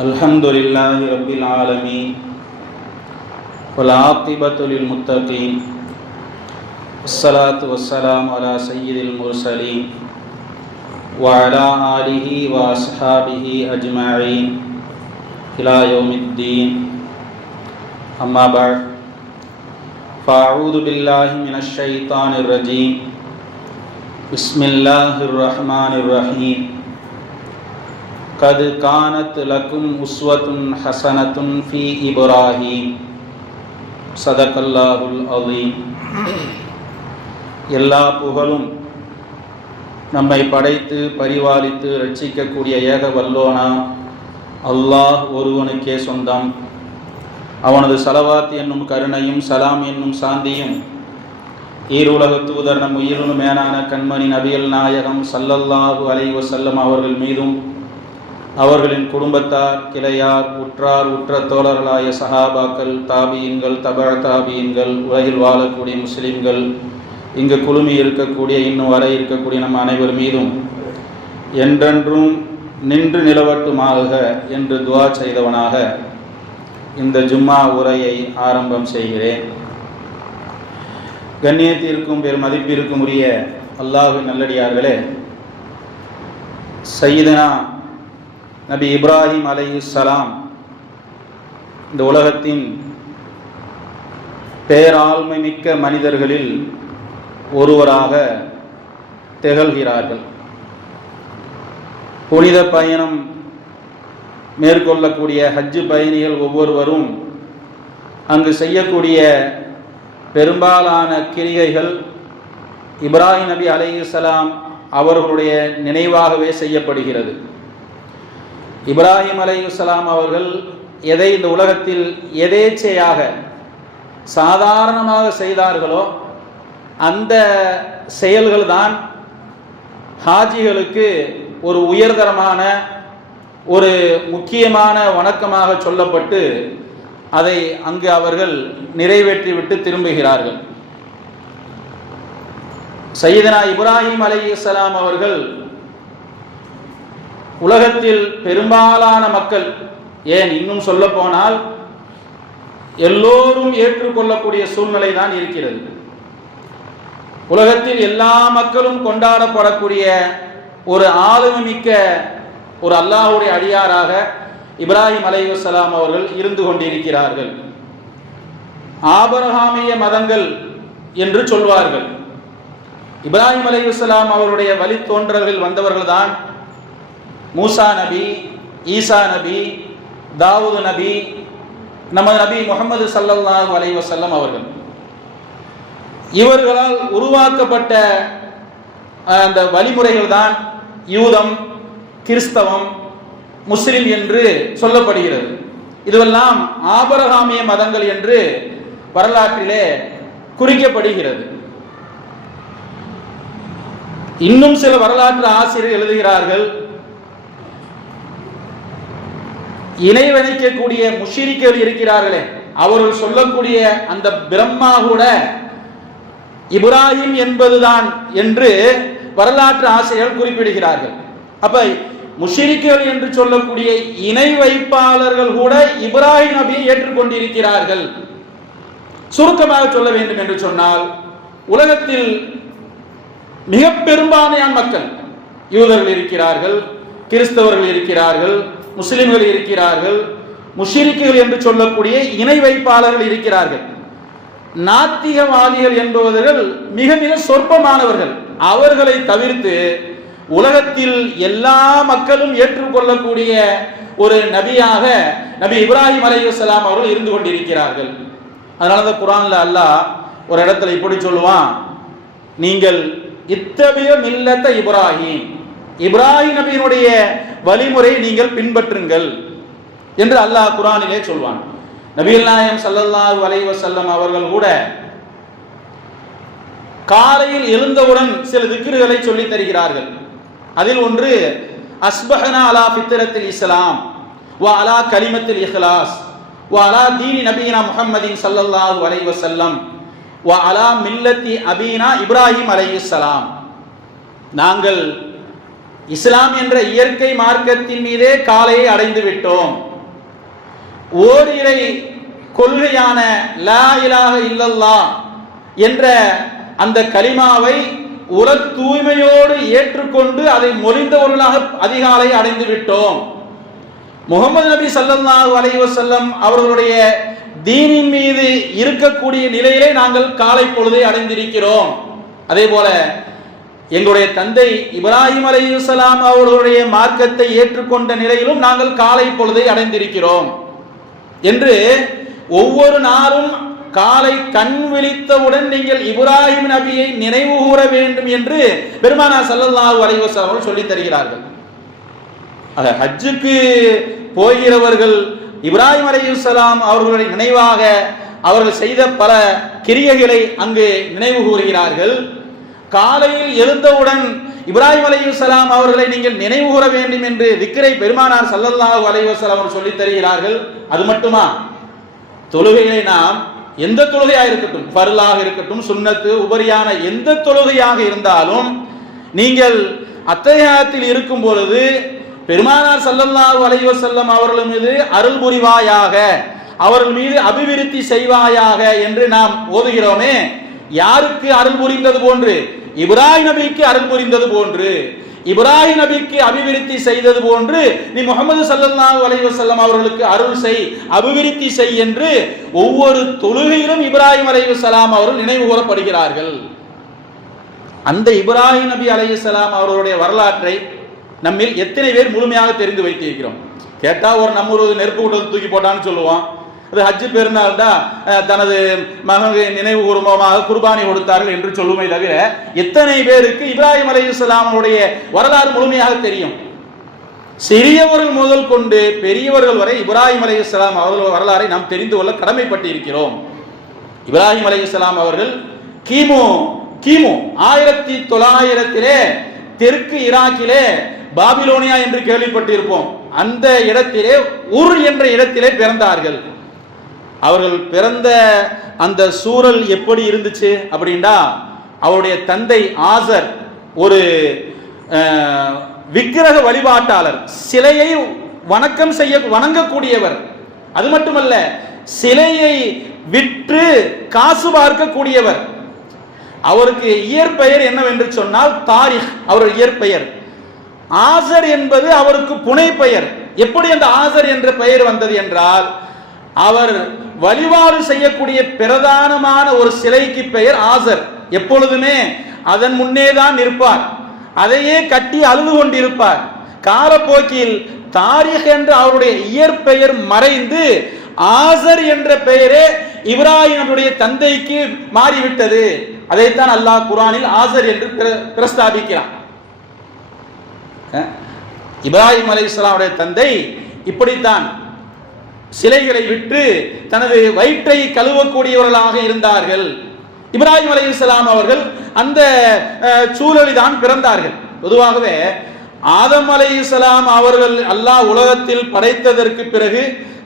அல்ஹம்துலில்லாஹி ரப்பில் ஆலமீன் வல் ஆகிபத்து லில் முத்தகீன் வஸ்ஸலாத்து வஸ்ஸலாமு அலா சய்யிதில் முர்ஸலீன் வ அலா ஆலிஹி வ அஸ்ஹாபிஹி அஜ்மஈன் இலா யௌமித்தீன். அம்மா பஅத் ஃபஅஊது பில்லாஹி மினஷ் ஷைத்தானிர் ரஜீம். பிஸ்மில்லாஹிர் ரஹ்மானிர் ரஹீம். கது கானத் லக்கும் உஸ்வத்துன் ஹஸனத்துன் ஃபீ இப்ராஹீம். ஸதகல்லாஹுல் அஸீம். எல்லா புகழும் நம்மை படைத்து பரிபாலித்து ரட்சிக்கக்கூடிய ஏக வல்லோனா அல்லாஹ் ஒருவனுக்கே சொந்தம். அவனது ஸலவாத் என்னும் கருணையும் சலாம் என்னும் சாந்தியும் ஈருலக தூதர் நம் உயிரினும் மேலான கண்மணி நபிகள் நாயகம் ஸல்லல்லாஹு அலைஹி வஸல்லம் அவர்கள் மீதும் அவர்களின் குடும்பத்தார், கிளையார், உற்றார், உற்ற தோழர்களாய சஹாபாக்கள், தாபியீன்கள், தபஅ தாபியீன்கள், உலகில் வாழக்கூடிய முஸ்லிம்கள், இங்கு குழுமி இருக்கக்கூடிய இன்னும் வர இருக்கக்கூடிய நம் அனைவர் மீதும் என்றென்றும் நின்று நிலவட்டுமாக என்று துஆ செய்தவனாக இந்த ஜும்மா உரையை ஆரம்பம் செய்கிறேன். கண்ணியத்திற்கும் பெரும் மதிப்பிற்கும் உரிய அல்லாஹ்வின் நல்லடியார்களே, சய்யிதனா நபி இப்ராஹிம் அலைஹிஸ்ஸலாம் இந்த உலகத்தின் பேராண்மை மிக்க மனிதர்களில் ஒருவராக திகழ்கிறார்கள். புனித பயணம் மேற்கொள்ளக்கூடிய ஹஜ்ஜு பயணிகள் ஒவ்வொருவரும் அங்கு செய்யக்கூடிய பெரும்பாலான கிரிகைகள் இப்ராஹிம் நபி அலைஹிஸ்ஸலாம் அவர்களுடைய நினைவாகவே செய்யப்படுகிறது. இப்ராஹிம் அலைஹிஸ்ஸலாம் அவர்கள் எதை இந்த உலகத்தில் எதேச்சையாக சாதாரணமாக செய்தார்களோ அந்த செயல்கள் தான் ஹாஜிகளுக்கு ஒரு உயர்தரமான ஒரு முக்கியமான வணக்கமாக சொல்லப்பட்டு அதை அங்கு அவர்கள் நிறைவேற்றிவிட்டு திரும்புகிறார்கள். சய்யிதனா இப்ராஹிம் அலைஹிஸ்ஸலாம் அவர்கள் உலகத்தில் பெரும்பாலான மக்கள், ஏன் இன்னும் சொல்ல போனால் எல்லோரும் ஏற்றுக்கொள்ளக்கூடிய சூழ்நிலை தான் இருக்கிறது. உலகத்தில் எல்லா மக்களும் கொண்டாடப்படக்கூடிய ஒரு ஆளுமைமிக்க ஒரு அல்லாஹ்வுடைய அடியாராக இப்ராஹிம் அலைஹிஸ்ஸலாம் அவர்கள் இருந்து கொண்டிருக்கிறார்கள். ஆபிரகாமிய மதங்கள் என்று சொல்வார்கள். இப்ராஹிம் அலைஹிஸ்ஸலாம் அவருடைய வழித்தோன்றல்கள் வந்தவர்கள் தான் மூசா நபி, ஈசா நபி, தாவூது நபி, நமது நபி முஹம்மது ஸல்லல்லாஹு அலைஹி வஸல்லம் அவர்கள். இவர்களால் உருவாக்கப்பட்ட அந்த வழிமுறைகள் தான் யூதம், கிறிஸ்தவம், முஸ்லிம் என்று சொல்லப்படுகிறது. இதுவெல்லாம் ஆபிரகாமிய மதங்கள் என்று வரலாற்றிலே குறிக்கப்படுகிறது. இன்னும் சில வரலாற்று ஆசிரியர் எழுதுகிறார்கள், இணை வைக்கக்கூடிய முஷ்ரிக்குகள் இருக்கிறார்களே, அவர்கள் சொல்லக்கூடிய அந்த பிரம்மா கூட இப்ராஹிம் என்பதுதான் என்று வரலாற்று ஆசிரியர்கள் குறிப்பிடுகிறார்கள். அப்ப முஷ்ரிக்குகள் என்று சொல்லக்கூடிய இணை வைப்பாளர்கள் கூட இப்ராஹிம் நபியை ஏற்றுக்கொண்டிருக்கிறார்கள். சுருக்கமாக சொல்ல வேண்டும் என்று சொன்னால், உலகத்தில் மிக பெரும்பான்மையான மக்கள் யூதர்கள் இருக்கிறார்கள், கிறிஸ்தவர்கள் இருக்கிறார்கள், முஸ்லிம்கள் இருக்கிறார்கள், முஷ்ரிக்குகள் என்று சொல்லக்கூடிய இணை வைப்பாளர்கள் இருக்கிறார்கள். நாத்திகவாதிகள் என்பவர்கள் மிக மிக சொற்பமானவர்கள். அவர்களை தவிர்த்து உலகத்தில் எல்லா மக்களும் ஏற்றுக்கொள்ளக்கூடிய ஒரு நபியாக நபி இப்ராஹிம் அலைஹிஸ்ஸலாம் அவர்கள் இருந்து கொண்டிருக்கிறார்கள். அதனாலதான் குர்ஆன்ல அல்லாஹ் ஒரு இடத்துல இப்படி சொல்லுவான், நீங்கள் இத்தபிய மில்லத்த இப்ராஹிம், இப்ராஹிம் நபியினுடைய வழிமுறை நீங்கள் பின்பற்றுங்கள் என்று அல்லாஹ் குர்ஆனிலே சொல்வான். நபிகள் நாயகம் ஸல்லல்லாஹு அலைஹி வஸல்லம் அவர்கள் கூட காலையில் எழுந்தவுடன் சில திக்ருகளை சொல்லி தருகிறார்கள். அதில் ஒன்று அஸ்பஹனா அலா ஃபித்ரத்தில் இஸ்லாம் வ அலா கலிமத்தில் இஹ்லாஸ் வ அலா தீனி நபியினா முஹம்மதின் ஸல்லல்லாஹு அலைஹி வஸல்லம் வ அலா மில்லத்தி அபீனா இப்ராஹிம் அலைஹிஸ்ஸலாம். நாங்கள் இஸ்லாம் என்ற இயற்கை மார்க்கத்தின் மீதே காலையை அடைந்து விட்டோம். ஓரிரை கொள்கையான லா இலாஹ இல்லல்லாஹ் என்ற அந்த கலிமாவை உல தூய்மையோடு ஏற்றுக்கொண்டு அதை மொழிந்தவர்களாக அதிகாலை அடைந்து விட்டோம். முகமது நபி ஸல்லல்லாஹு அலைஹி வஸல்லம் அவர்களுடைய தீனின் மீது இருக்கக்கூடிய நிலையிலே நாங்கள் காலை பொழுதை அடைந்திருக்கிறோம். அதே போல எங்களுடைய தந்தை இப்ராஹிம் அலைஹிஸ்ஸலாம் அவர்களுடைய மார்க்கத்தை ஏற்றுக்கொண்ட நிலையிலும் நாங்கள் காலை பொழுதை அடைந்திருக்கிறோம் என்று ஒவ்வொரு நாளும் காலை கண் விழித்தவுடன் நீங்கள் இப்ராஹிம் நபியை நினைவு கூற வேண்டும் என்று பெருமானார் ஸல்லல்லாஹு அலைஹி வஸல்லம் அவர்கள் சொல்லித் தருகிறார்கள். ஹஜ்ஜுக்கு போகிறவர்கள் இப்ராஹிம் அலைஹிஸ்ஸலாம் அவர்களுடைய நினைவாக அவர்கள் செய்த பல கிரியைகளை அங்கு நினைவு கூறுகிறார்கள். காலையில் எழுந்தவுடன் இப்ராஹிம் அலைஹிஸ்ஸலாம் அவர்களை நீங்கள் நினைவு கூற வேண்டும் என்று திக்ரை பெருமானார் ஸல்லல்லாஹு அலைஹி வஸல்லம் அவர்கள் சொல்லித் தருகிறார்கள். அது மட்டுமா, தொழுகையை நாம் எந்த தொழுகையாக இருக்கட்டும், ஃபர்லாக இருக்கட்டும், சுன்னத்து உபரியான எந்த தொழுகையாக இருந்தாலும் நீங்கள் அத்தஹியாத்தில் இருக்கும் பொழுது பெருமானார் ஸல்லல்லாஹு அலைஹி வஸல்லம் அவர்கள் மீது அருள் புரிவாயாக, அவர்கள் மீது அபிவிருத்தி செய்வாயாக என்று நாம் ஓதுகிறோமே, யாருக்கு அருள் புரிந்தது போன்று? இப்ராஹிம் நபிக்கு அருள் புரிந்தது போன்று, இப்ராஹிம் நபிக்கு அபிவிருத்தி செய்தது போன்று நீ முஹம்மது ஸல்லல்லாஹு அலைஹி வஸல்லம் அவர்களுக்கு அருள் செய், அபிவிருத்தி செய் என்று ஒவ்வொரு தொழுகையிலும் இப்ராஹிம் அலைஹிஸ்ஸலாம் அவர்கள் நினைவு கூறப்படுகிறார்கள். அந்த இப்ராஹிம் நபி அலைஹிஸ்ஸலாம் அவர்களுடைய வரலாற்றை நம்மில் எத்தனை பேர் முழுமையாக தெரிந்து வைத்திருக்கிறோம்? கேட்டா ஒரு நம்ம ஒரு நெருப்பு விட்டு தூக்கி போட்டான்னு சொல்லுவோம். அது ஹஜ்ஜு பெருநாள் தான் தனது மகனுக்கு நினைவு கூர்வமாக குர்பானி கொடுத்தார்கள் என்று சொல்லுமே தவிர எத்தனை பேருக்கு இப்ராஹிம் அலைஹிஸ்ஸலாம் அவருடைய வரலாறு முழுமையாக தெரியும்? சிறியவர்கள் முதல் கொண்டு பெரியவர்கள் வரை இப்ராஹிம் அலைஹிஸ்ஸலாம் அவர்கள் வரலாறை நாம் தெரிந்து கொள்ள கடமைப்பட்டு இருக்கிறோம். இப்ராஹிம் அலைஹிஸ்ஸலாம் அவர்கள் கிமு 1900 தெற்கு ஈராக்கிலே பாபிலோனியா என்று கேள்விப்பட்டிருப்போம். அந்த இடத்திலே உர் என்ற இடத்திலே பிறந்தார்கள். அவர்கள் பிறந்த அந்த சூழல் எப்படி இருந்துச்சு அப்படின்னா, அவருடைய தந்தை ஆசர் ஒரு விக்கிரக வழிபாட்டாளர், சிலையை வணங்கக்கூடியவர். அது மட்டுமல்ல, சிலையை விற்று காசு பார்க்கக்கூடியவர். அவருக்கு இயற்பெயர் என்னவென்று சொன்னால் தாரிக், அவருடைய இயற்பெயர். ஆசர் என்பது அவருக்கு புனை பெயர். எப்படி அந்த ஆசர் என்ற பெயர் வந்தது என்றால், அவர் வழிபாடு செய்யக்கூடிய பிரதானமான ஒரு சிலைக்கு பெயர் ஆசர். எப்பொழுதுமே அதன் முன்னேதான் நிற்பார், அதையே கட்டி அழுது கொண்டிருப்பார். காலப்போக்கில் தாரிக் என்ற அவருடைய இயற்பெயர் மறைந்து ஆசர் என்ற பெயரே இப்ராஹிமுடைய தந்தைக்கு மாறிவிட்டது. அதைத்தான் அல்லாஹ் குர்ஆனில் ஆசர் என்று பிரஸ்தாபிக்கிறான். இப்ராஹிம் அலைஹிஸ்ஸலாமுடைய தந்தை இப்படித்தான் சிலைகளை விற்று தனது வயிற்றை கழுவக்கூடியவர்களாக இருந்தார்கள். இப்ராஹிம் அலைஹிஸ்ஸலாம் அவர்கள் அந்த சூழலில் தான் பிறந்தார்கள். பொதுவாகவே ஆதம் அலைஹிஸ்ஸலாம் அவர்கள் அல்லாஹ் உலகத்தில் படைத்ததற்கு பிறகு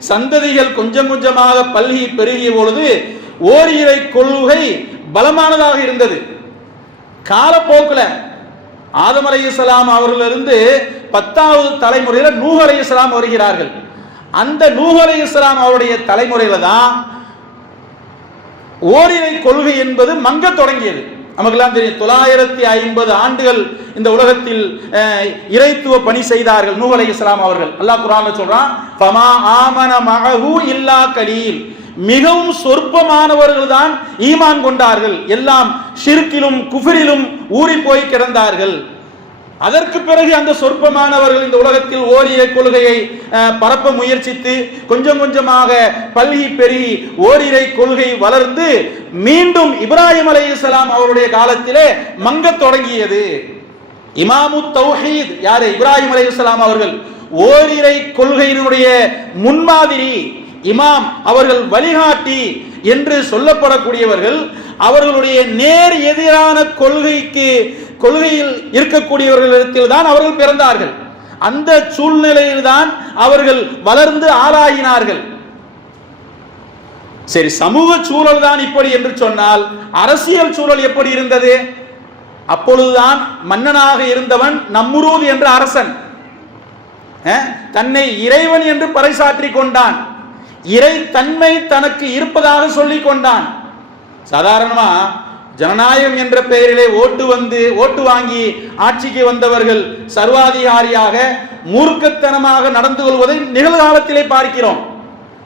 சந்ததிகள் கொஞ்சம் கொஞ்சமாக பல்கி பெருகிய பொழுது ஓரிரை கொள்கை பலமானதாக இருந்தது. காலப்போக்கில் ஆதம் அலைஹிஸ்ஸலாம் அவர்களிலிருந்து 10வது தலைமுறையில் நூஹ் அலைஹிஸ்ஸலாம் வருகிறார்கள். அந்த நூஹ் அலைஹிஸ்ஸலாம் அவருடைய தலைமுறையில தான் ஓரிரை கொள்கை என்பது மங்க தொடங்கியது. நமக்கெல்லாம் தெரியும், 950 ஆண்டுகள் இந்த உலகத்தில் இறைத்துவ பணி செய்தார்கள் நூஹ் அலைஹிஸ்ஸலாம் அவர்கள். அல்லாஹ் குர்ஆன்ல சொல்றான், ஃபமா ஆமன மஅஹு இல்லா கலீல், மிகவும் சொற்பமானவர்கள் தான் ஈமான் கொண்டார்கள், எல்லாம் ஷிர்கிலும் குஃப்ரிலும் ஊறி போய் கிடந்தார்கள். அதற்கு பிறகு அந்த சொற்பமானவர்கள் இந்த உலகத்தில் ஓரிரை கொள்கையை பரப்ப முயற்சித்து கொஞ்சம் கொஞ்சமாக பல்கி பெருகி ஓரிரை கொள்கை வளர்ந்து மீண்டும் இப்ராஹிம் அலைஹிஸ்ஸலாம் அவருடைய காலத்திலே மங்க தொடங்கியது. இமாமு தௌஹீத் யாரு? இப்ராஹிம் அலைஹிஸ்ஸலாம் அவர்கள். ஓரிரை கொள்கையினுடைய முன்மாதிரி இமாம் அவர்கள், வழிகாட்டி என்று சொல்லப்படக்கூடியவர்கள். அவர்களுடைய நேர் எதிரான கொள்கையில் இருக்கக்கூடியவர்களிடத்தில் தான் அவர்கள் பிறந்தார்கள். அந்த சூழ்நிலையில் தான் அவர்கள் வளர்ந்து ஆளாகினார்கள். சரி, சமூக சூழல் தான் இப்படி என்று சொன்னால் அரசியல் சூழல் எப்படி இருந்தது? அப்பொழுதுதான் மன்னனாக இருந்தவன் நம்ரூத் என்ற அரசன் தன்னை இறைவன் என்று பறைசாற்றி கொண்டான். இறை தன்மை தனக்கு இருப்பதாக சொல்லிக் கொண்டான். சாதாரணமா ஜனநாயகம் என்ற பெயரிலே ஓட்டு வாங்கி ஆட்சிக்கு வந்தவர்கள் சர்வாதிகாரியாக மூர்க்கத்தனமாக நடந்து கொள்வதை நிகழ்காலத்திலே பார்க்கிறோம்.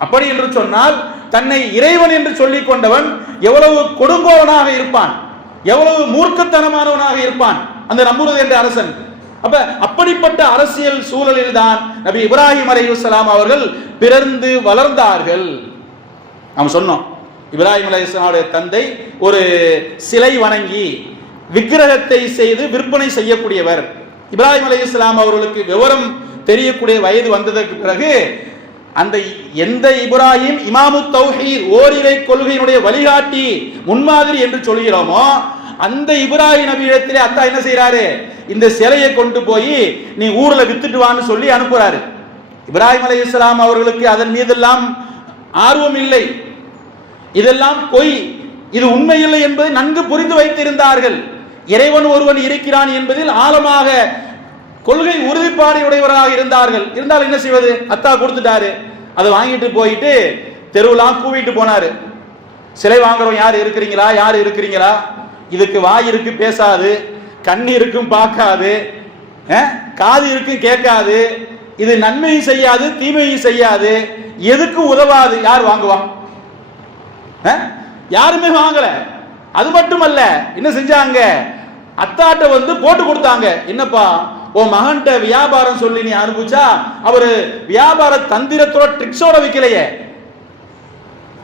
அப்படி என்று சொன்னால் தன்னை இறைவன் என்று சொல்லிக் கொண்டவன் எவ்வளவு கொடுங்கோலனாக இருப்பான், எவ்வளவு மூர்க்கத்தனமானவனாக இருப்பான் அந்த நம்ரூத் என்ற அரசன். அப்படிப்பட்ட அரசியல் சூழலில் தான் நபி இப்ராஹிம் அலைஹிஸ்ஸலாம் அவர்கள் பிறந்து வளர்ந்தார்கள். நாம் சொன்னோம், இப்ராஹிம் அலைஹிஸ்ஸலாமுடைய தந்தை ஒரு சிலை வணங்கி விக்கிரகத்தை செய்து விற்பனை செய்யக்கூடியவர். இப்ராஹிம் அலைஹிஸ்ஸலாம் அவர்களுக்கு விவரம் தெரியக்கூடிய வயது வந்ததற்கு பிறகு அந்த எந்த இப்ராஹிம் இமாமு தௌஹீத் ஓரிரை கொள்கையினுடைய வழிகாட்டி முன்மாதிரி என்று சொல்கிறோமோ அந்த இப்ராஹிம் நபியிடத்திலே அத்தா என்ன செய்யறாரு, இந்த சிலையை கொண்டு போய் நீ ஊர்ல வித்துட்டு வான்னு சொல்லி அனுப்புறாரு. இப்ராஹிம் அலைஹிஸ்ஸலாம் அவர்களுக்கு அதன் மீதெல்லாம் ஆர்வம் இல்லை. இதெல்லாம் பொய், இது உண்மையில்லை என்பதை நன்கு புரிந்து வைத்திருந்தார்கள். இறைவன் ஒருவன் இருக்கிறான் என்பதில் ஆழமாக கொள்கை உறுதிப்பாடு உடையவராக இருந்தார்கள். இருந்தால் என்ன செய்வது, அத்தா கொடுத்துட்டாரு. அதை வாங்கிட்டு போயிட்டு தெருவெல்லாம் கூவிட்டு போனாரு. சிலை வாங்குறோம், யார் இருக்கிறீங்களா, யார் இருக்கிறீங்களா, இதுக்கு வாய் இருக்கு பேசாது, கண் இருக்கும் பார்க்காது, காது இருக்கும் கேட்காது, இது நன்மையும் செய்யாது தீமையும் செய்யாது, எதுக்கும் உதவாது, யார் வாங்குவான்? யாருமே வாங்கல. அது மட்டுமல்ல, என்ன செஞ்சாங்க, அத்தாட்ட போட்டு கொடுத்தாங்க. என்னப்பா உன் மகன்கிட்ட வியாபாரம் சொல்லி நீ அனுப்பிச்சா அவரு வியாபார தந்திரத்தோட ட்ரிக்ஸோட விற்கலையே,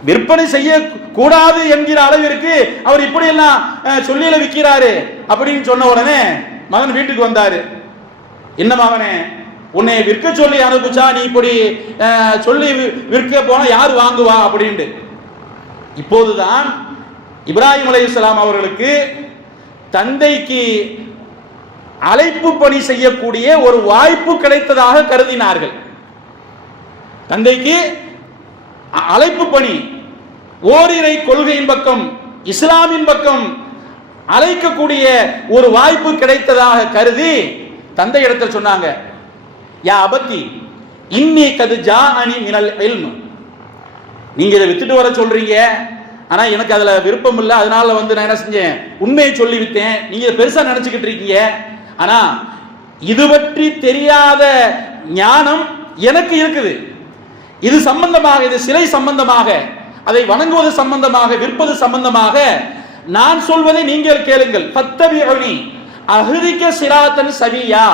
விற்பனை செய்ய கூடாது என்கிற அளவிற்கு அவர் இப்படி எல்லாம் சொல்லியில விற்கிறாரு அப்படின்னு சொன்ன உடனே மகன் வீட்டுக்கு வந்தாரு. என்ன மகனே, உன்னை விற்க சொல்லி அனுப்பிச்சா நீ இப்படி சொல்லி விற்க போனா யார் வாங்குவா அப்படின்ட்டு. இப்போதுதான் இப்ராஹிம் அலைஹிஸ்ஸலாம் அவர்களுக்கு தந்தைக்கு அழைப்பு பணி செய்யக்கூடிய ஒரு வாய்ப்பு கிடைத்ததாக கருதினார்கள். தந்தைக்கு அழைப்பு பணி, ஓரிரை கொள்கையின் பக்கம் இஸ்லாமின் பக்கம் அழைக்கக்கூடிய ஒரு வாய்ப்பு கிடைத்ததாக கருதி தந்தை இடத்தில் சொன்னாங்க, யா அபத்தி இன்னி கது ஜாஅனி மினல் இல்ம், நீங்க இதை வித்துட்டு வர சொல்றீங்க, ஆனா எனக்கு அதுல விருப்பம் இல்லை, அதனால நான் என்ன செஞ்சேன், உண்மையை சொல்லி வித்தேன், நீங்க பெருசா நினைச்சுக்கிட்டு இருக்கீங்க, ஆனா இது பற்றி தெரியாத ஞானம் எனக்கு இருக்குது. இது சம்பந்தமாக, இது சிலை சம்பந்தமாக, அதை வணங்குவது சம்பந்தமாக, விற்பது சம்பந்தமாக நான் சொல்வதை நீங்கள் கேளுங்கள். ஃபத்தபிஉனி அஹ்திக சிராத்தன் சவியா,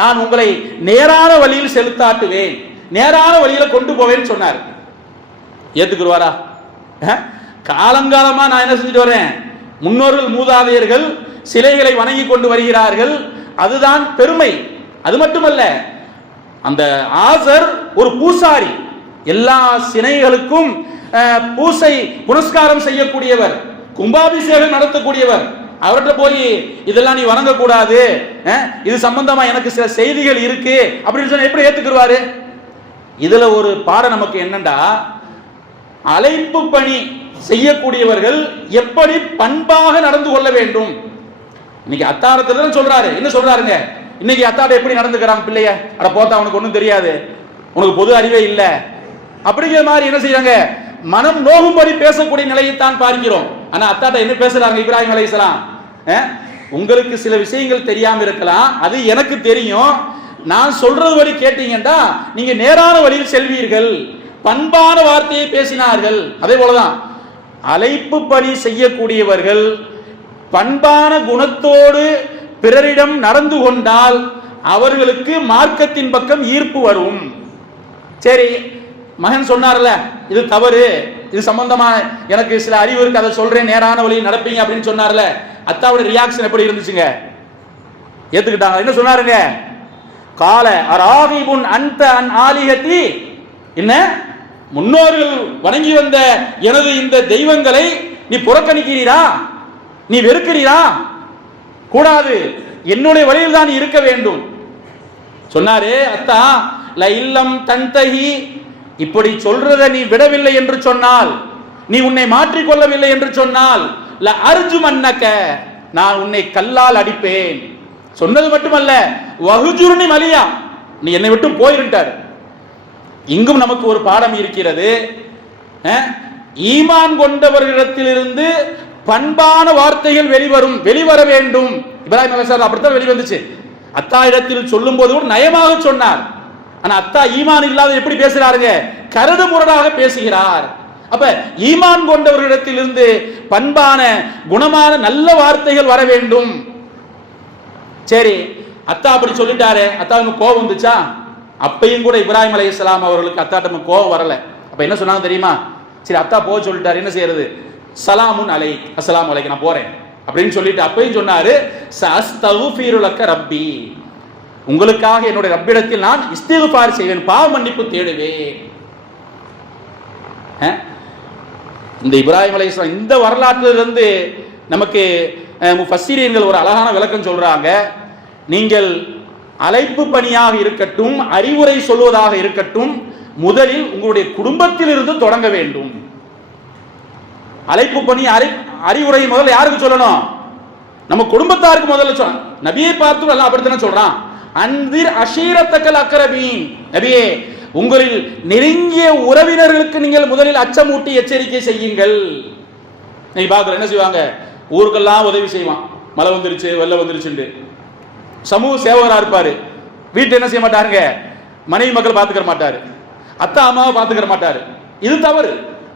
நான் உங்களை நேரான வழியில் செலுத்தாட்டுவேன், நேரான வழியில கொண்டு போவேன்னு சொன்னார். ஏத்துக்குருவாரா? காலங்காலமா நான் என்ன செஞ்சுட்டு வரேன், முன்னோர்கள் மூதாதையர்கள் சிலைகளை வணங்கி கொண்டு வருகிறார்கள், அதுதான் பெருமை. அது மட்டுமல்ல, அந்த ஆசர் ஒரு பூசாரி, எல்லா சிலைகளுக்கும் பூசை புனஸ்காரம் செய்யக்கூடியவர், கும்பாபிஷேகம் நடத்தக்கூடியவர். அவர்கிட்ட போய் இதெல்லாம் நீ வணங்க கூடாது, இது சம்பந்தமா எனக்கு சில செய்திகள் இருக்கு அப்படின்னு சொன்னா எப்படி ஏத்துக்குருவாரு? இதுல ஒரு பாடம் நமக்கு என்னண்டா, அழைப்பு பணி செய்யக்கூடியவர்கள் எப்படி பண்பாக நடந்து கொள்ள வேண்டும். இன்னைக்கு அத்தாரத்தை சொல்றாரு, என்ன சொல்றாருங்க, இன்னைக்கு அத்தாட்ட எப்படி நடந்துக்கிறாங்க பிள்ளைய, அட போத்தா உனக்கு ஒன்றும் தெரியாது, உனக்கு பொது அறிவே இல்லை அப்படிங்கிற மாதிரி என்ன செய்யறாங்க, மனம் நோகும்படி பேசக்கூடிய நிலையை தான் பார்க்கிறோம். ஆனா அத்தாட்ட என்ன பேசுறாங்க இப்ராஹிம் அலைஹிஸ்ஸலாம், உங்களுக்கு சில விஷயங்கள் தெரியாம இருக்கலாம், அது எனக்கு தெரியும், நான் சொல்றது வழி கேட்டீங்கன்னா நீங்க நேரான வழியில் செல்வீர்கள், பண்பான வார்த்தையை பேசினார்கள். அதே போலதான் அழைப்பு பணி செய்யக்கூடியவர்கள் பண்பான குணத்தோடு பிறரிடம் நடந்து கொண்டால் அவர்களுக்கு மார்க்கத்தின் பக்கம் ஈர்ப்பு வரும். சரி, மகன் சொன்னார்ல இது தவறு, இது சம்பந்தமா எனக்கு சில அறிவு இருக்கு, அதை சொல்றேன், நேரான வழியில் நடப்பீங்க அப்படின்னு சொன்னார்ல, அத்தாவோட ரியாக்ஷன் எப்படி இருந்துச்சுங்க? ஏத்துக்கிட்டாங்க. என்ன சொன்னாருங்க, கால அராகிபுன் அன்த அன் ஆலிஹதி, என்ன முன்னோர்கள் வணங்கி வந்த எனது இந்த தெய்வங்களை நீ புறக்கணிக்கிறீரா, நீ வெறுக்கிறீரா? கூடாது, என்னுடைய வழியில் தான் இருக்க வேண்டும் சொன்னாரே. அத்தா ல இல்லம் தன்தஹி, இப்படி சொல்றத நீ விடவில்லை என்று சொன்னால், நீ உன்னை மாற்றிக்கொள்ளவில்லை என்று சொன்னால், ல அர்ஜுமன்னக, நான் உன்னை கல்லால் அடிப்பேன். சொன்னது மட்டுமல்ல, வஹுஜுர்னி மலியா, நீ என்னை விட்டு போயிருந்தார். இங்கும் நமக்கு ஒரு பாடம் இருக்கிறது. ஈமான் கொண்டவர்களிடத்திலிருந்து பண்பான வார்த்தைகள் வெளிவர வேண்டும். இப்ராஹிம் அலைஹிஸ்ஸலாம் அப்படித்தான் வெளிவந்துச்சு. அத்தா இடத்தில் சொல்லும் போது கூட நயமாக சொன்னார். ஆனா அத்தா ஈமான் இல்லாத எப்படி பேசுறாருங்க? கரடு முரடாக பேசுகிறார். அப்ப ஈமான் கொண்டவர்களிடத்திலிருந்து பண்பான குணமான நல்ல வார்த்தைகள் வர வேண்டும். சரி, அத்தா அப்படி சொல்லிட்டாரு. அத்தாவுக்கு கோபம் வந்துச்சா? அப்பையும் கூட இப்ராஹிம் அலைஹிஸ்ஸலாம் அவர்களுக்கு அத்தாட்ட கோபம் வரல. அப்ப என்ன சொன்னாங்க தெரியுமா? சரி, அத்தா போக சொல்லிட்டாரு, என்ன செய்யறது? சலாமுன் அலைக், அஸ்ஸலாமு அலைக்கும், நான் போறேன் அப்படின்னு சொல்லிட்டு அப்பையும் சொன்னாரு, சஅஸ்தக்ஃபிரு லக்க ரப்பி, உங்களுக்காக என்னுடைய ரப்பிடத்தில் நான் இஸ்திக்ஃபார் செய்வேன், பாவ மன்னிப்பு தேடுவேன். இந்த இப்ராஹிம் அலைஹிஸ்ஸலாம் இந்த வரலாற்றிலிருந்து நமக்கு முஃபஸ்ஸிரீன்கள் ஒரு அழகான விளக்கம் சொல்றாங்க. நீங்கள் அழைப்பு பணியாக இருக்கட்டும், அறிவுரை சொல்வதாக இருக்கட்டும், முதலில் உங்களுடைய குடும்பத்தில் இருந்து தொடங்க வேண்டும். அழைப்பு பணி அறிவுரை முதல்ல யாருக்கு சொல்லணும்? நம்ம குடும்பத்தாருக்கு முதல்ல சொல்லணும். நபியை பார்த்து எல்லாம் அப்படித்தானே சொல்றான், அன்திர் அஷீரத்தக்கல் அக்ரபீன், நபியே உங்களில் நெருங்கிய உறவினர்களுக்கு நீங்கள் முதலில் அச்சமூட்டி எச்சரிக்கை செய்யுங்கள். நீங்க பார்க்கல என்ன செய்வாங்க? ஊருக்கெல்லாம் உதவி செய்வான், மழை வந்துருச்சு வெள்ளம் வந்துருச்சுண்டு. சமூக சேவகரா இருப்பாரு, வீட்டை என்ன செய்ய மாட்டாருங்க? மனைவி மக்கள் பார்த்துக்கிற மாட்டாரு, அத்தா அம்மாவை பார்த்துக்கிற மாட்டாரு. இது தவறு.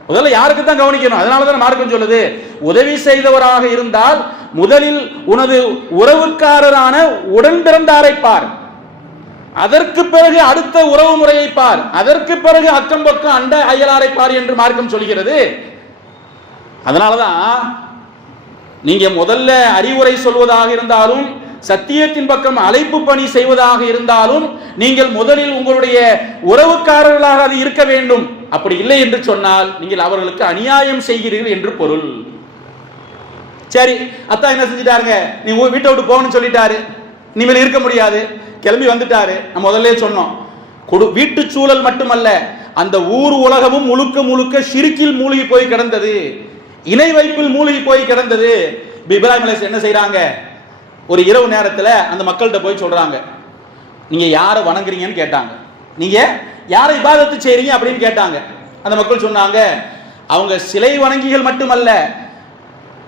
முதல்ல யாருக்கு தான் கவனிக்கணும். அதனாலதான் மார்க்கம் சொல்லுது, உதவி செய்தவராக இருந்தால் முதலில் உனது உறவுக்காரரான உடன் பிறந்தாரை பார், அதற்கு பிறகு அடுத்த உறவு முறையை பார், அதற்கு பிறகு அக்கம் பக்கம் அண்ட அயலாரை பார் என்று மார்க்கம் சொல்கிறது. அதனாலதான் நீங்க முதல்ல அறிவுரை சொல்வதாக இருந்தாலும், சத்தியத்தின் பக்கம் அழைப்பு பணி செய்வதாக இருந்தாலும், நீங்கள் முதலில் உங்களுடைய உறவுக்காரர்களாக அது இருக்க வேண்டும். அப்படி இல்லை என்று சொன்னால் நீங்கள் அவர்களுக்கு அநியாயம் செய்கிறீர்கள் என்று பொருள். சரி, அத்தா என்ன செஞ்சிட்டாருங்க? நீ வீட்டை விட்டு போகணும்னு சொல்லிட்டாரு, இனிமேல் இருக்க முடியாது, கிளம்பி வந்துட்டாரு. நம்ம முதல்ல சொன்னோம், வீட்டு சூழல் மட்டுமல்ல, அந்த ஊர் உலகமும் முழுக்க முழுக்க ஷிர்கில் மூழ்கி போய் கிடந்தது, இணை வைப்பில் மூழ்கி போய் கிடந்தது. இப்ராஹிம் அலைஹிஸ்ஸலாம் என்ன செய்யறாங்க? ஒரு இரவு நேரத்தில் அந்த மக்கள்கிட்ட போய் சொல்றாங்க, நீங்க யாரை வணங்குறீங்கன்னு கேட்டாங்க. நீங்க யாரை இபாதத்து செய்றீங்க அப்படின்னு கேட்டாங்க. அந்த மக்கள் சொன்னாங்க, அவங்க சிலை வணங்கிகள் மட்டுமல்ல,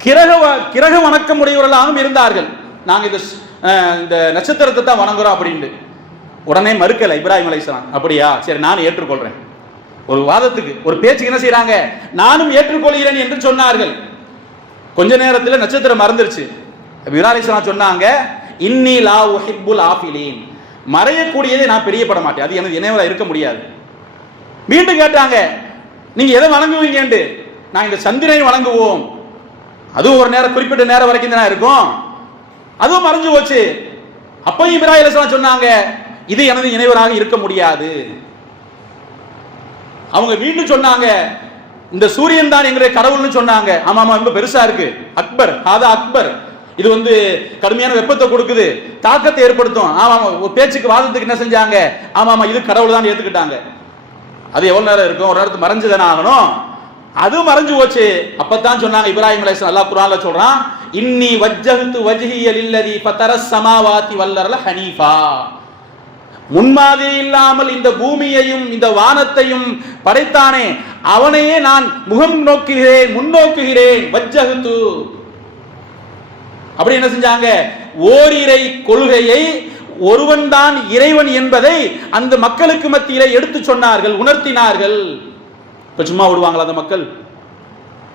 கிரக வணக்கம் உடையவர்களாகவும் இருந்தார்கள். நாங்க இந்த நட்சத்திரத்தை தான் வணங்குறோம் அப்படின்னு. உடனே மறுக்கல இப்ராஹிம் அலைஹிஸ்ஸலாம். அப்படியா, சரி நான் ஏற்றுக்கொள்றேன். ஒரு வாதத்துக்கு, ஒரு பேச்சுக்கு என்ன செய்யறாங்க? நானும் ஏற்றுக்கொள்கிறேன் என்று சொன்னார்கள். கொஞ்ச நேரத்தில் நட்சத்திரம் மறந்துருச்சு. இப்ராஹிம் அலைஹிஸ்ஸலாம் சொன்னாங்க, இன்னி லா உஹிப்புல் ஆஃபிலீன், மறையக்கூடியதை நான் பிரியப்பட மாட்டேன், அது எனக்கு நினைவுல இருக்க முடியாது. மீண்டும் கேட்டாங்க, நீங்க எதை வணங்குவீங்க? நான் இந்த சந்திரனை வணங்குவோம், அதுவும் ஒரு நேரம் குறிப்பிட்ட நேரம் வரைக்கும் தான் இருக்கும், அதுவும் மறைஞ்சு போச்சு. அப்பயும் இப்ராஹிம் அலைஹிஸ்ஸலாம் சொன்னாங்க, இது எனது நினைவராக இருக்க முடியாது. அவங்க மீண்டும் சொன்னாங்க, இந்த சூரியன் தான் எங்களுடைய கடவுள்னு சொன்னாங்க. ஆமா ஆமா, ரொம்ப பெருசா இருக்கு, அக்பர், ஹாதா அக்பர், இது கடுமையான வெப்பத்தை கொடுக்குது, தாக்கத்தை ஏற்படுத்தும். ஆமா, ஒரு பேச்சுக்கு வாதத்துக்கு என்ன செஞ்சாங்க? ஆமா ஆமா, இது கடவுள் தான் ஏத்துக்கிட்டாங்க. அது எவ்வளவு நேரம் இருக்கும்? ஒரு நேரத்துக்கு மறைஞ்சுதானே ஆகணும். அதுவும் மறைஞ்சு போச்சு. அப்பதான் சொன்னாங்க இப்ராஹிம் அலைஹிஸ்ஸலாம், அல்லாஹ் குர்ஆன்ல சொல்றான், இன்னி வஜ்ஜஹ்து வஜ்ஹிய லில்லதி ஃபதரஸ் ஸமாவாதி வல் அர்ல ஹனீஃபா, முன்மாதிரி இல்லாமல் இந்த பூமியையும் இந்த வானத்தையும் படைத்தானே அவனையே நான் முகம் நோக்குகிறேன், முன்னோக்குகிறேன். வஜ்ஜஹ்து அப்படி என்ன செஞ்சாங்க? ஓரிரை கொள்கையை, ஒருவன் தான் இறைவன் என்பதை அந்த மக்களுக்கு மத்தியிலே எடுத்து சொன்னார்கள், உணர்த்தினார்கள். இப்ப சும்மா விடுவாங்களா அந்த மக்கள்?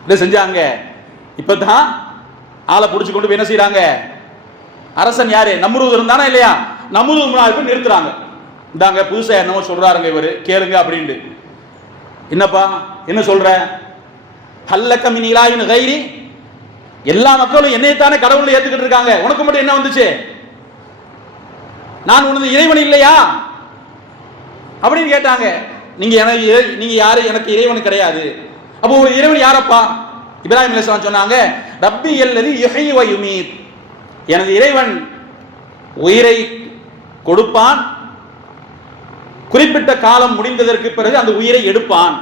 என்ன செஞ்சாங்க? இப்பதான் ஆளை புடிச்சு கொண்டு போய் என்ன செய்யறாங்க? அரசன் யாரு? நம்ரூத் இருந்தானா இல்லையா? நம்ரூத் முன்னாடி நிறுத்துறாங்க. இந்தாங்க புதுசா என்னவோ சொல்றாருங்க இவரு, கேளுங்க அப்படின்ட்டு. என்னப்பா என்ன சொல்ற? ஹல்லக மின் இலாஹின் கைரி, எல்லா மக்களும் என்னைத்தானே கடவுளை ஏத்துக்கிட்டு இருக்காங்க, உனக்கு மட்டும் என்ன வந்துச்சு? நான் உனது இறைவன் இல்லையா அப்படின்னு கேட்டாங்க. நீங்க யாரு? எனக்கு இறைவன் கிடையாது. அப்போ ஒரு இறைவன் யாரப்பா? இப்ராஹிம் அலைஹிஸ்ஸலாம் சொன்னாங்க, ரப்பி அல்லதி யுஹ்யி வ யுமீத், எனது இறைவன் உயிரை கொடுப்பான், குறிப்பிட்ட காலம் முடிந்ததற்கு பிறகு அந்த உயிரை எடுப்பான்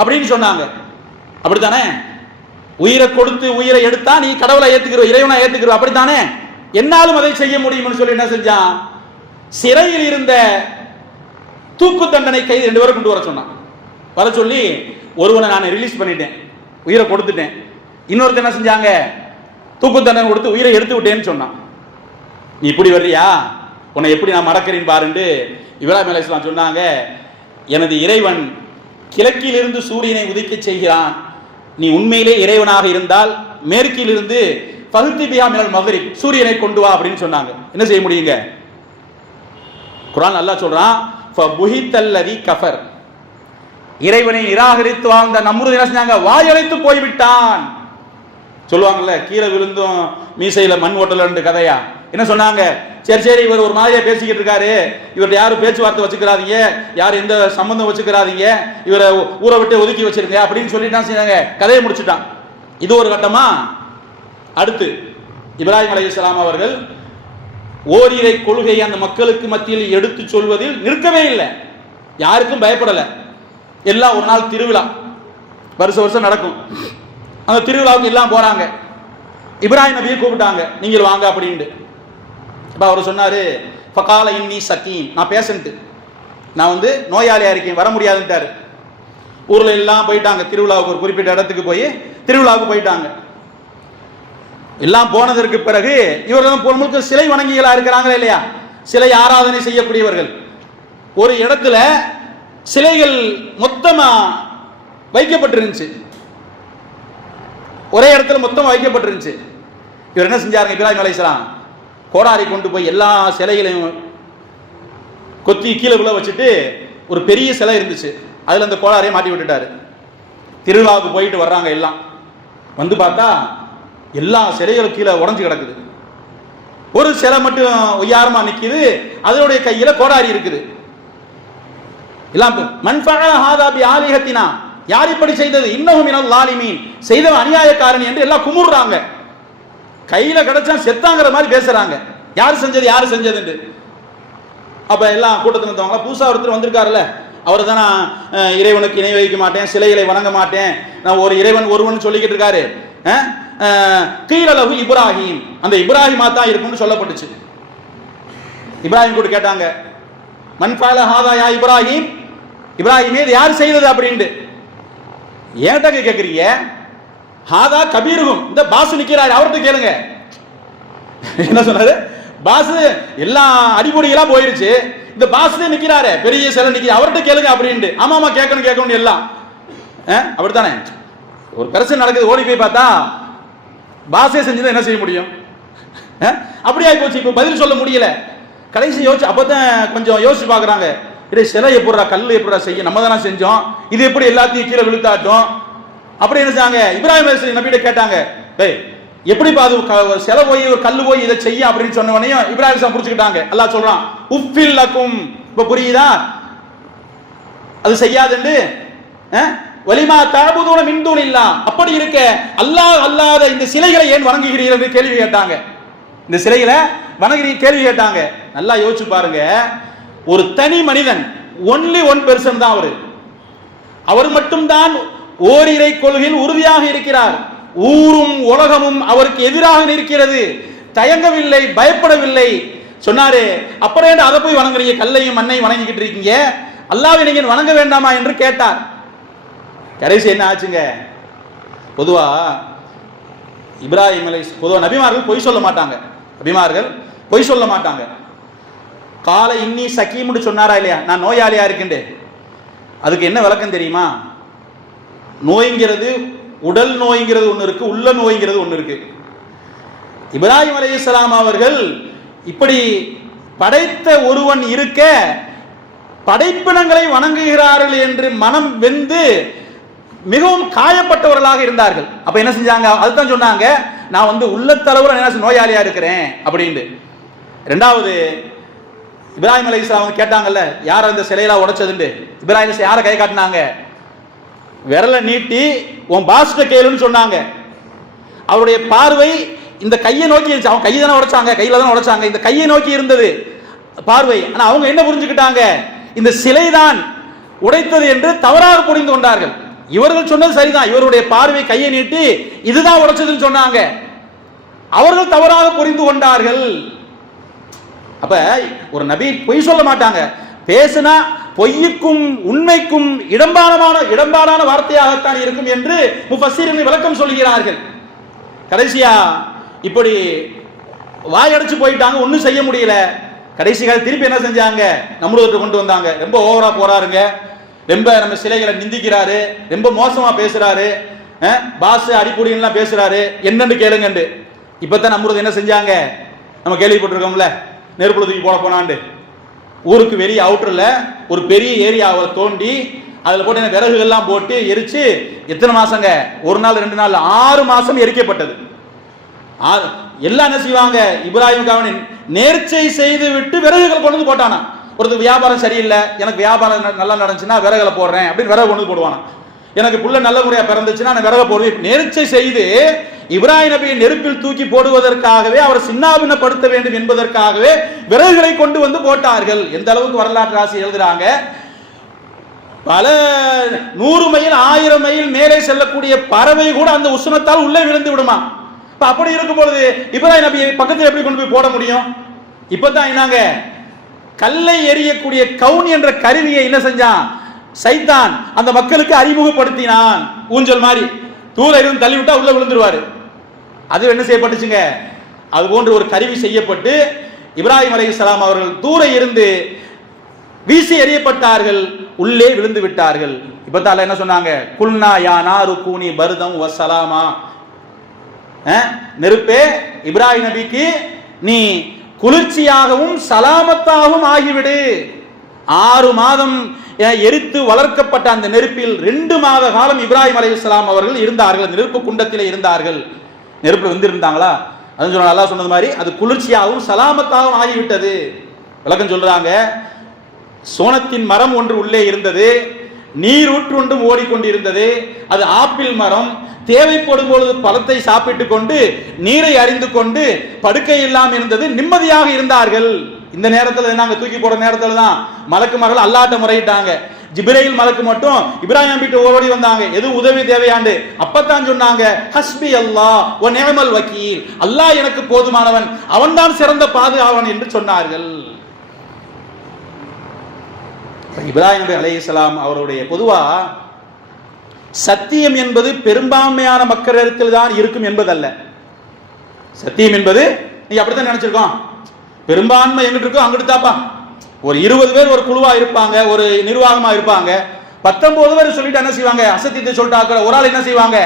அப்படின்னு சொன்னாங்க. அப்படித்தானே? உயிரை கொடுத்து உயிரை எடுத்தா நீ கடவுளை ஏத்துக்கிற, இறைவனா ஏத்துக்கிற, அப்படித்தானே? என்னாலும் அதை செய்ய முடியும்னு சொல்லி என்ன செஞ்சான்? சிறையில் இருந்த தூக்கு தண்டனை கைது 2 பேரை கொண்டு வர சொன்னான். வர சொல்லி ஒருவனை நான் ரிலீஸ் பண்ணிட்டேன், உயிரை கொடுத்துட்டேன். இன்னொருத்தர் என்ன செஞ்சாங்க? தூக்கு தண்டனை கொடுத்து உயிரை எடுத்து விட்டேன்னு சொன்னான். நீ இப்படி வர்றியா, உன்னை எப்படி நான் மறக்கிறேன் பாருண்டு இப்ராஹிம் அலைஹிஸ்ஸலாம் சொன்னாங்க, எனது இறைவன் கிழக்கிலிருந்து சூரியனை உதிக்க செய்கிறான், நீ உண்மையிலே இறைவனாக இருந்தால் மேற்கிலிருந்து ஃபஹ்தி பிஹா மினல் மக்ரிப், சூரியனை கொண்டு வா அப்படின்னு சொன்னாங்க. என்ன செய்ய முடியுங்க? குர்ஆன் அல்லாஹ் சொல்றான், ஃபபுஹித்தல்லதி கஃபர், இறைவனை நிராகரித்து வாழ்ந்த நம்ரூத் என்ன செஞ்சாங்க? வாயடைத்து போய்விட்டான். சொல்லுவாங்கல்ல, கீழே விழுந்தும் மீசையில மண் ஓட்டலன்னு கதையா. என்ன சொன்னாங்க? சரி சரி, இவர் ஒரு மாதிரியா பேசிக்கிட்டு இருக்காரு, இவர்கிட்ட யாரும் பேச்சுவார்த்தை வச்சுக்கிறாதீங்க, யாரும் எந்த சம்பந்தம் வச்சுக்கிறாதீங்க, இவரை ஊரை விட்டு ஒதுக்கி வச்சிருங்க அப்படின்னு சொல்லிட்டு செஞ்சாங்க, கதையை முடிச்சுட்டான். இது ஒரு கட்டமா. அடுத்து இப்ராஹிம் அலைஹிஸ்ஸலாம் அவர்கள் ஓரிரை கொள்கை அந்த மக்களுக்கு மத்தியில் எடுத்து சொல்வதில் நிற்கவே இல்லை, யாருக்கும் பயப்படல. எல்லாம் ஒரு நாள் திருவிழா, வருஷம் நடக்கும். அந்த திருவிழாவுக்கு எல்லாம் போறாங்க. இப்ராஹிம் நபியை கூப்பிட்டாங்க, நீங்கள் வாங்க அப்படின்ட்டு. இப்போ அவர் சொன்னாரு, ஃபகால இன்னி சகீம், நான் பேஷண்ட், நான் நோயாளியா இருக்கேன், வர முடியாதுன்ட்டாரு. ஊர்ல எல்லாம் போயிட்டாங்க திருவிழாவுக்கு, ஒரு குறிப்பிட்ட இடத்துக்கு போய் திருவிழாவுக்கு போயிட்டாங்க. எல்லாம் போனதற்கு பிறகு இவர்கள் முழுக்க சிலை வணங்கிகளா இருக்கிறாங்களா இல்லையா, சிலை ஆராதனை செய்யக்கூடியவர்கள். ஒரு இடத்துல சிலைகள் மொத்தமா வைக்கப்பட்டிருந்துச்சு, ஒரே இடத்துல மொத்தம் வைக்கப்பட்டிருந்துச்சு. இவர் என்ன செஞ்சாருங்க? இப்ராஹிம் அலைஹிஸ்ஸலாம் கோடாரி கொண்டு போய் எல்லா சிலைகளையும் கொத்தி கீழே விழ வச்சுட்டு ஒரு பெரிய சிலை இருந்துச்சு, அதுல அந்த கோடாரியை மாட்டி விட்டுட்டாரு. திருவிழாவுக்கு போயிட்டு வர்றாங்க, எல்லாம் வந்து பார்த்தா எல்லா சிலைகளும் கீழே உடஞ்சு கிடக்குது. ஒரு சிலை மட்டும் ஒய்யாரமா நிக்குது, அதனுடைய கையில கோடாரி இருக்குது. எல்லாம் ஆலிஹத்தினா, யார் இப்படி செய்தது? இன்னஹு மினல் லாலிமீன், செய்தவன் அநியாயக்காரன் என்று எல்லாம் குமுறுறாங்க. கையில கிடைச்சா செத்தாங்கிற மாதிரி பேசுறாங்க, யார் செஞ்சது யார் செஞ்சது. அப்ப எல்லாம் கூட்டத்தில் இருந்தவங்க, புதுசா ஒருத்தர் வந்திருக்காருல்ல, அவர் தான் நான் இறைவனுக்கு இணை வைக்க மாட்டேன், சிலைகளை வணங்க மாட்டேன், நான் ஒரு இறைவன் ஒருவன் சொல்லிக்கிட்டு இருக்காரு. கீழலகு இப்ராஹிம், அந்த இப்ராஹிமா தான் இருக்கும்னு சொல்லப்பட்டுச்சு. இப்ராஹிம் கூட கேட்டாங்க, மன் ஃபஅல ஹாதா யா இப்ராஹிம், இப்ராஹிமே இது யார் செய்தது அப்படின்ட்டு. ஏன்டா கேக்குறீங்க? ஹாதா கபீருகும், இந்த பாசு நிக்கிறாரு, அவர்கிட்ட கேளுங்க. என்ன சொன்னாரு? பாசு எல்லாம் அடிப்பொடியெல்லாம் போயிருச்சு, இந்த பாசு நிக்கிறாரு, பெரிய சிலை நிக்கிற, அவர்கிட்ட கேளுங்க அப்படின்ட்டு. ஆமாமா கேட்கணும் கேட்கணும் எல்லாம் அப்படித்தானே. ஒரு பிரச்சனை நடக்குது, ஓடி போய் பார்த்தா பாசே செஞ்சது என்ன செய்ய முடியும்? அப்படி ஆகி போச்சு. இப்ப பதில் சொல்ல முடியல. கடைசி யோசிச்சு அப்பதான் கொஞ்சம் யோசிச்சு பாக்குறாங்க, இதே சிலை எப்படா, கல் எப்படா செய்ய, நம்ம தானே செஞ்சோம், இது எப்படி எல்லாத்தையும் கீழே விழுத்தாட்டும். அப்படி என்ன செஞ்சாங்க? இப்ராஹிம் அலைஹிஸ்ஸலாம் நபியிட்ட கேட்டாங்க, டேய் எப்படிப்பா அது சிலை போய் ஒரு கல்லு போய் இதை செய்ய அப்படின்னு சொன்ன உடனே இப்ராஹிம் அலைஹிஸ்ஸலாம் புடிச்சுக்கிட்டாங்க. அல்லாஹ் சொல்றான், உஃபில் லக்கும், இப்ப புரியுதா அது செய்யாதுன்னு. வலிமா தஅபுதுன மின் தூனில்லாஹ், அப்படி இருக்க அல்லாஹ் அல்லாத இந்த சிலைகளை ஏன் வணங்குகிறீர்கள் கேள்வி கேட்டாங்க. இந்த சிலைகளை வணங்குறீங்க கேள்வி கேட்டாங்க. நல்லா யோசிச்சு பாருங்க, ஒரு தனி மனிதன், ஒன்லி ஒன் பெர்சன் தான் அவரு, அவர் மட்டும்தான் ஓரிரை கொள்கையில் உறுதியாக இருக்கிறார். ஊரும் உலகமும் அவருக்கு எதிராக இருக்கிறது, தயங்கவில்லை, பயப்படவில்லை. சொன்னாரு, அப்புறம் அதை போய் வணங்குறீங்க, கல்லையும் மண்ணையும் வணங்கிக்கிட்டு இருக்கீங்க, அல்லாஹ்வை நீங்க வணங்க வேண்டாமா என்று கேட்டார். கடைசி என்ன ஆச்சுங்க? பொதுவா இப்ராஹிம் அலைஹிஸ்ஸலாம், பொதுவா நபிமார்கள் பொய் சொல்ல மாட்டாங்க, நபிமார்கள் பொய் சொல்ல மாட்டாங்க. கால இன்னி சகீம்னு சொன்னாரா இல்லையா, நான் நோயாளியா இருக்கின்றேன். அதுக்கு என்ன விளக்கம் தெரியுமா? நோய்ங்கிறது உடல் நோய்ங்கிறது ஒன்று இருக்கு, உள்ள நோய்ங்கிறது ஒன்று இருக்கு. இப்ராஹிம் அலைஹிஸ்ஸலாம் அவர்கள் இப்படி படைத்த ஒருவன் இருக்க படைப்பினங்களை வணங்குகிறார்கள் என்று மனம் வெந்து மிகவும் காயப்பட்டவர்களாக இருந்தார்கள். அப்ப என்ன செஞ்சாங்க? அதுதான் சொன்னாங்க, நான் உள்ளத்தளவுல என்ன நோயாளியா இருக்கிறேன் அப்படின்ட்டு. ரெண்டாவது, இப்ராஹிம் அலைஹிஸ்ஸலாம் கேட்டாங்கல்ல, யார் அந்த சிலையெல்லாம் உடைச்சதுன்னு. இப்ராஹிம் யாரை கை காட்டினாங்க? விரலை நீட்டி உன் பாஸ்ட கேளுன்னு சொன்னாங்க. அவருடைய பார்வை இந்த கையை நோக்கி இருந்துச்சு. அவங்க கையை தானே உடைச்சாங்க, கையில தானே உடைச்சாங்க, இந்த கையை நோக்கி இருந்தது பார்வை. ஆனா அவங்க என்ன புரிஞ்சுக்கிட்டாங்க? இந்த சிலைதான் உடைத்தது என்று தவறாக புரிந்து கொண்டார்கள். இவர்கள் சொன்னது சரிதான், இவருடைய பார்வை கையை நீட்டி இதுதான் உடைச்சதுன்னு சொன்னாங்க. அவர்கள் தவறாக புரிந்து கொண்டார்கள். அப்ப ஒரு நபி பொய் சொல்ல மாட்டாங்க. பேசினா பொய்யுக்கும் உண்மைக்கும் இடம்பாடான வார்த்தையாகத்தான் இருக்கும் என்று முஃபஸ்ஸிரீன்கள் விளக்கம் சொல்கிறார்கள். கடைசியா இப்படி வாயடைச்சு போயிட்டாங்க, ஒன்றும் செய்ய முடியல. கடைசி கால திருப்பி என்ன செஞ்சாங்க, நம்மளுக்கு கொண்டு வந்தாங்க. ரொம்ப ஓவரா போறாருங்க, ரொம்ப நம்ம சிலைகளை நிந்திக்கிறாரு, ரொம்ப மோசமா பேசுறாரு, பாஸ் அடிப்பொடிலாம் பேசுறாரு, என்னன்னு கேளுங்கண்டு. இப்பதான் நம்மளுக்கு என்ன செஞ்சாங்க, நம்ம கேள்விப்பட்டிருக்கோம்ல, நெருப்புல தூக்கி போட போனாண்டு. ஊருக்கு வெளியே அவுட்டர்ல ஒரு பெரிய ஏரியாவை தோண்டி அதுல போட்டு விறகுகள்லாம் போட்டு எரிச்சு எத்தனை மாசங்க, ஒரு நாள் 2 நாள் 6 மாசம் எரிக்கப்பட்டது. எல்லாம் என்ன செய்வாங்க, இப்ராஹிம் நேர்ச்சை செய்து விட்டு விறகுகள் கொண்டு வந்து போட்டானா. ஒருத்தர் வியாபாரம் சரியில்லை, எனக்கு வியாபாரம் நல்லா நடந்துச்சுன்னா விறகுல போடுறேன் அப்படின்னு விறகு கொண்டு போடுவானா. எனக்கு புள்ள நல்ல முறையா பிறந்துச்சுன்னா நான் விறக போடுவேன். நேர்ச்சை செய்து இப்ராஹிம் நபியை நெருப்பில் தூக்கி போடுவதற்காகவே, அவர் சின்னாபின்னப்படுத்த வேண்டும் என்பதற்காகவே விறகுகளை கொண்டு வந்து போட்டார்கள். எந்த அளவுக்கு வரலாற்று ஆசி எழுதுறாங்க, பல 100 மைல் 1000 மைல் மேலே செல்லக்கூடிய பறவை கூட அந்த உஷ்ணத்தால் உள்ளே விழுந்து விடுமா. அப்படி இருக்கும் பொழுது இப்ராஹிம் நபியை பக்கத்தில் எப்படி கொண்டு போய் போட முடியும்? இப்பதான் என்னங்க, கல்லை எரியக்கூடிய கவுன் என்ற கருவியை என்ன செஞ்சான் சைத்தான் அந்த மக்களுக்கு அறிமுகப்படுத்தினான். ஊஞ்சல் மாதிரி தூர இருந்து தள்ளி விட்டா உள்ள விழுந்துருவாரு. அது என்ன செய்யப்பட்டுச்சுங்க, அது போன்ற ஒரு கருவி செய்யப்பட்டு இப்ராஹிம் அலைஹிஸ்ஸலாம் அவர்கள் தூர இருந்து வீசி எறியப்பட்டார்கள், உள்ளே விழுந்து விட்டார்கள். இப்பதால என்ன சொன்னாங்க, குல்னா யா நாரு கூனி பர்தம் வஸ்ஸலாமா, நெருப்பே இப்ராஹிம் நபிக்கு நீ குளிர்ச்சியாகவும் சலாமத்தாகவும் ஆகிவிடு. 6 மாதம் எரித்து வளர்க்கப்பட்ட அந்த நெருப்பில் 2 மாத காலம் இப்ராஹிம் அலைஹிஸ்ஸலாம் அவர்கள் இருந்தார்கள். நெருப்பு குண்டத்திலே இருந்தார்கள். நெருப்புல வந்து இருந்தாங்களா, அது சொன்ன அல்லாஹ் சொன்னது மாதிரி அது குளிர்ச்சியாகவும் சலாமத்தாகவும் ஆகிவிட்டது. விளக்கம் சொல்றாங்க, சோனத்தின் மரம் ஒன்று உள்ளே இருந்தது, நீர் ஊற்று ஒன்றும் ஓடிக்கொண்டிருந்தது. அது ஆப்பிள் மரம். தேவைப்படும் பொழுது பழத்தை சாப்பிட்டுக் கொண்டு நீரை அறிந்து கொண்டு படுக்கை இல்லாமல் இருந்தது. நிம்மதியாக இருந்தார்கள். இந்த நேரத்தில் நாங்க தூக்கி போட நேரத்தில் தான் மலக்குமார்கள் அல்லாஹ்ட்ட முறையிட்டாங்க. ஜிப்ரீல் மலக்கு மட்டும் இப்ராஹிம் நபிட்ட ஓடி வந்தாங்க, எது உதவி தேவையாண்டு. அப்பத்தான் சொன்னாங்க, ஹஸ்பி அல்லாஹ் வ நிஅமல் வக்கீல், அல்லாஹ் எனக்கு போதுமானவன், அவன்தான் சிறந்த பாதுகாவன் என்று சொன்னார்கள். இப்ராஹிம் நபி அலைஹிஸ்ஸலாம் அவருடைய பொதுவா சத்தியம் என்பது பெரும்பான்மையான மக்களிடத்தில் தான் இருக்கும் என்பதல்ல. சத்தியம் என்பது நீங்க அப்படித்தான் நினைச்சிருக்கோம், பெரும்பான்மை எங்கிட்டு இருக்கோ அங்கிட்டு தாப்பா. ஒரு 20 பேர் ஒரு குழுவா இருப்பாங்க, ஒரு நிர்வாகமா இருப்பாங்க. 19 பேர் சொல்லிட்டு என்ன செய்வாங்க, அசத்தியத்தை சொல்லிட்டாக்க ஒரு ஆள் என்ன செய்வாங்க,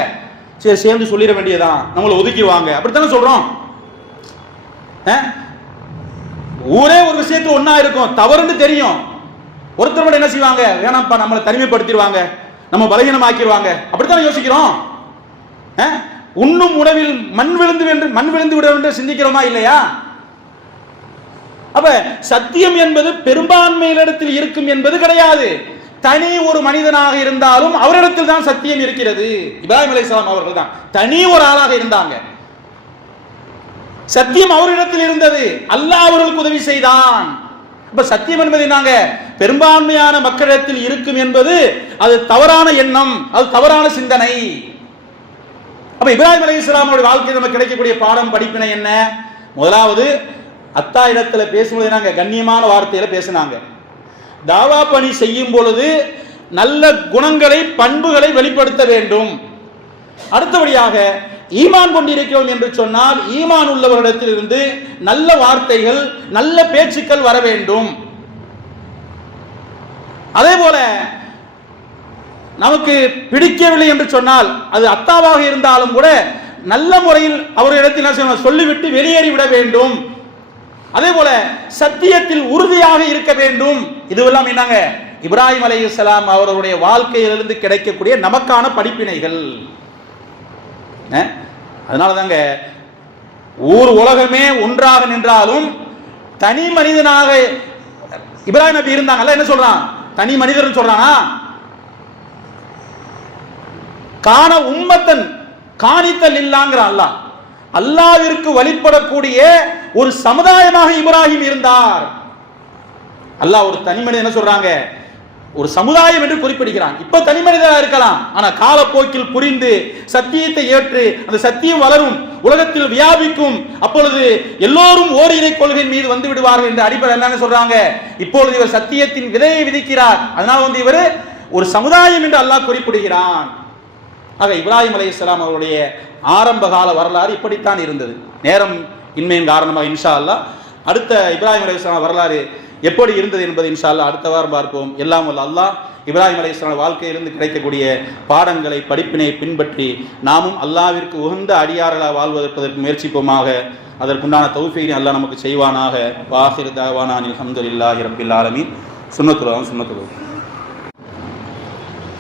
சரி சேர்ந்து சொல்லிட வேண்டியதான், நம்மளை ஒதுக்கிடுவாங்க. அப்படித்தானே சொல்றோம். ஊரே ஒரு விஷயத்துல ஒன்னா இருக்கும், தவறுன்னு தெரியும், ஒருத்தர் என்ன செய்வாங்க, வேணாம்ப்பா நம்மளை தனிமைப்படுத்திடுவாங்க, நம்ம பலகீனமாக்கிடுவாங்க. அப்படித்தானே யோசிக்கிறோம். உண்ணும் உணவில் மண் விழுந்து விட வேண்டும் சிந்திக்கிறோமா இல்லையா? அப்ப சத்தியம் என்பது பெரும்பான்மையிடத்தில் இருக்கும் என்பது கிடையாது. தனி ஒரு மனிதனாக இருந்தாலும் அவரிடத்தில் தான் சத்தியம் இருக்கிறது. இப்ராஹிம் அலைஹிஸ்ஸலாம் அவர்கள் தான் தனி ஒரு ஆளாக இருந்தாங்க, சத்தியம் அவரிடத்தில் இருந்தது, அல்லாஹ் அவர்களுக்கு உதவி செய்தான். இப்ப சத்தியம் என்பது என்னங்க, பெரும்பான்மையான மக்களிடத்தில் இருக்கும் என்பது அது தவறான எண்ணம், அது தவறான சிந்தனை. அப்ப இப்ராஹிம் அலைஹிஸ்ஸலாமுடைய வாழ்க்கையில் நமக்கு கிடைக்கக்கூடிய பாடம் படிப்பினை என்ன? முதலாவது, அத்தா இடத்துல பேசும்போது நாங்க கண்ணியமான வார்த்தையில பேசினாங்க. தாவா பணி செய்யும் பொழுது நல்ல குணங்களை பண்புகளை வெளிப்படுத்த வேண்டும். அடுத்தபடியாக ஈமான் கொண்டிருக்கிறோம் என்று சொன்னால் ஈமான் உள்ளவர்களிடத்தில் இருந்து நல்ல வார்த்தைகள் நல்ல பேச்சுக்கள் வர வேண்டும். அதே போல நமக்கு பிடிக்கவில்லை என்று சொன்னால் அது அத்தாவாக இருந்தாலும் கூட நல்ல முறையில் அவர்களிடத்தில் சொல்லிவிட்டு வெளியேறிவிட வேண்டும். அதே போல சத்தியத்தில் உறுதியாக இருக்க வேண்டும். இதுவெல்லாம் என்னங்க, இப்ராஹிம் அலைஹிஸ்ஸலாம் அவருடைய வாழ்க்கையிலிருந்து கிடைக்கக்கூடிய நமக்கான படிப்பினைகள். அதனால தாங்க ஊர் உலகமே ஒன்றாக நின்றாலும் தனி மனிதனாக இப்ராஹிம் நபி இருந்தாங்கல்ல, என்ன சொல்றான், தனி மனிதர் சொல்றானா, கான உம்மத்தன் காணித்தல் இல்லாங்கிற அல்லாஹ், அல்லாஹ்விற்கு வழிபடக்கூடிய ஒரு சமுதாயமாக இப்ராஹிம் இருந்தார். அல்லாஹ் ஒரு தனி மனிதன் என்ன சொல்றாங்க, ஒரு சமுதாயம் என்று குறிப்பிடுகிறான். இப்ப தனி மனிதராக இருக்கலாம், ஆனா காலப்போக்கில் புரிந்து சத்தியத்தை ஏற்று அந்த சத்தியம் வளரும், உலகத்தில் வியாபிக்கும். அப்பொழுது எல்லோரும் ஓரிரை கொள்கையின் மீது வந்து விடுவார்கள் என்ற அடிப்படை என்னன்னு சொல்றாங்க. இப்பொழுது இவர் சத்தியத்தின் விதையை விதிக்கிறார், அதனால் இவர் ஒரு சமுதாயம் என்று அல்லாஹ் குறிப்பிடுகிறான். ஆக இப்ராஹிம் அலைஹிஸ்ஸலாம் அவருடைய ஆரம்ப கால வரலாறு இப்படித்தான் இருந்தது. நேரம் இன்மையின் காரணமாக இன்ஷா அல்லாஹ் அடுத்த இப்ராஹிம் அலைஹிஸ்ஸலாம் வரலாறு எப்படி இருந்தது என்பதை இன்ஷா அல்லாஹ் அடுத்த வாரம் பார்ப்போம். எல்லாம் வல்ல அல்லாஹ் இப்ராஹிம் அலைஹிஸ்ஸலாம் வாழ்க்கையிலிருந்து கிடைக்கக்கூடிய பாடங்களை படிப்பினை பின்பற்றி நாமும் அல்லாஹ்விற்கு உகந்த அடியார்களாக வாழ்வதற்கு முயற்சிப்போமாக. அதற்குண்டான தௌஃபீகை அல்லாஹ் நமக்கு செய்வானாக. வாஹிர் தாவானா அல்ஹம்துலில்லாஹி ரப்பில் ஆலமீன். சுன்னத்துல்லாஹ் சுன்னத்துல்லாஹ்.